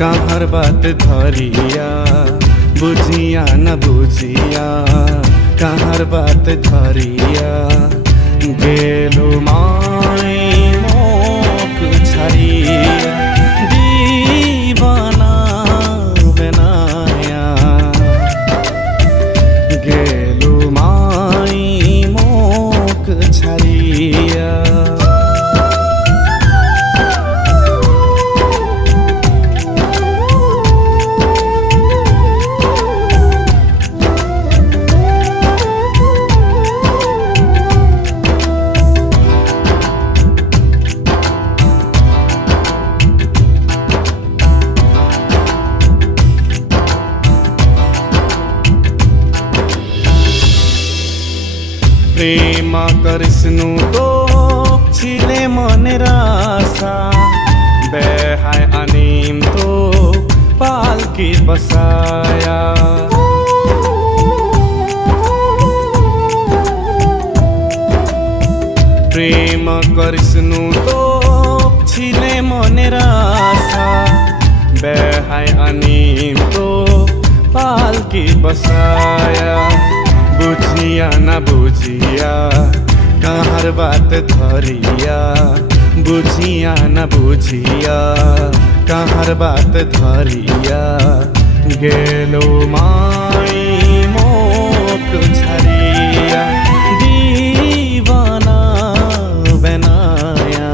कहाँ बात धरिया बुझिया न बुझिया कहाँ बात धरिया गेलु माई मोक छरिया दीवाना बनाया गेलु माई मोक छरिया। प्रेम कृष्णु तो छिले मनेर आशा बेहाय अनिम तो पालकी बसाया प्रेम कृष्णु तो छिले मनेर आशा बेहाय अनिम तो पालकी बसाया बुझिया न बुझिया कहाँ बात धरिया बुझिया न बुझिया कहाँ बात धरिया गेलो माई मोक छरिया दीवाना बनाया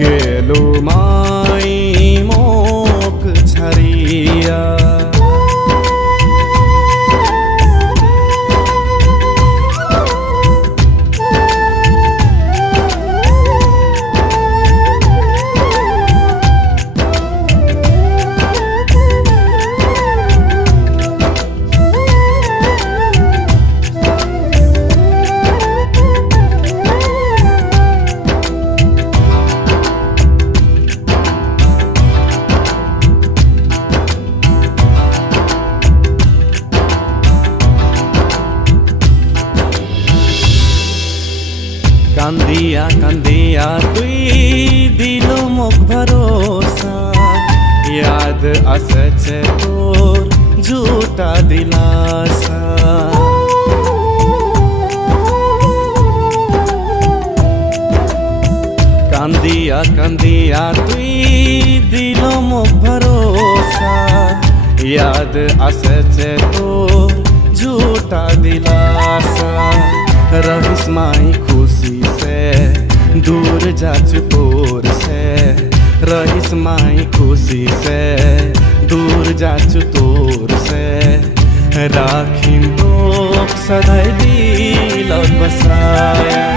गेलो माई मोक छरिया। कांदिया कांदिया तुई दिलो मुख भरोसा याद असच तोर झूठा दिलासा कांदिया कांदिया तुई दिलो मुख भरोसा याद असच तोर झूठा दिलासा रहिस माई खुशी से दूर जाचु तोर से रहिस माई खुशी से दूर जाचु तोर से राखिम तो सदै दिल बसाया।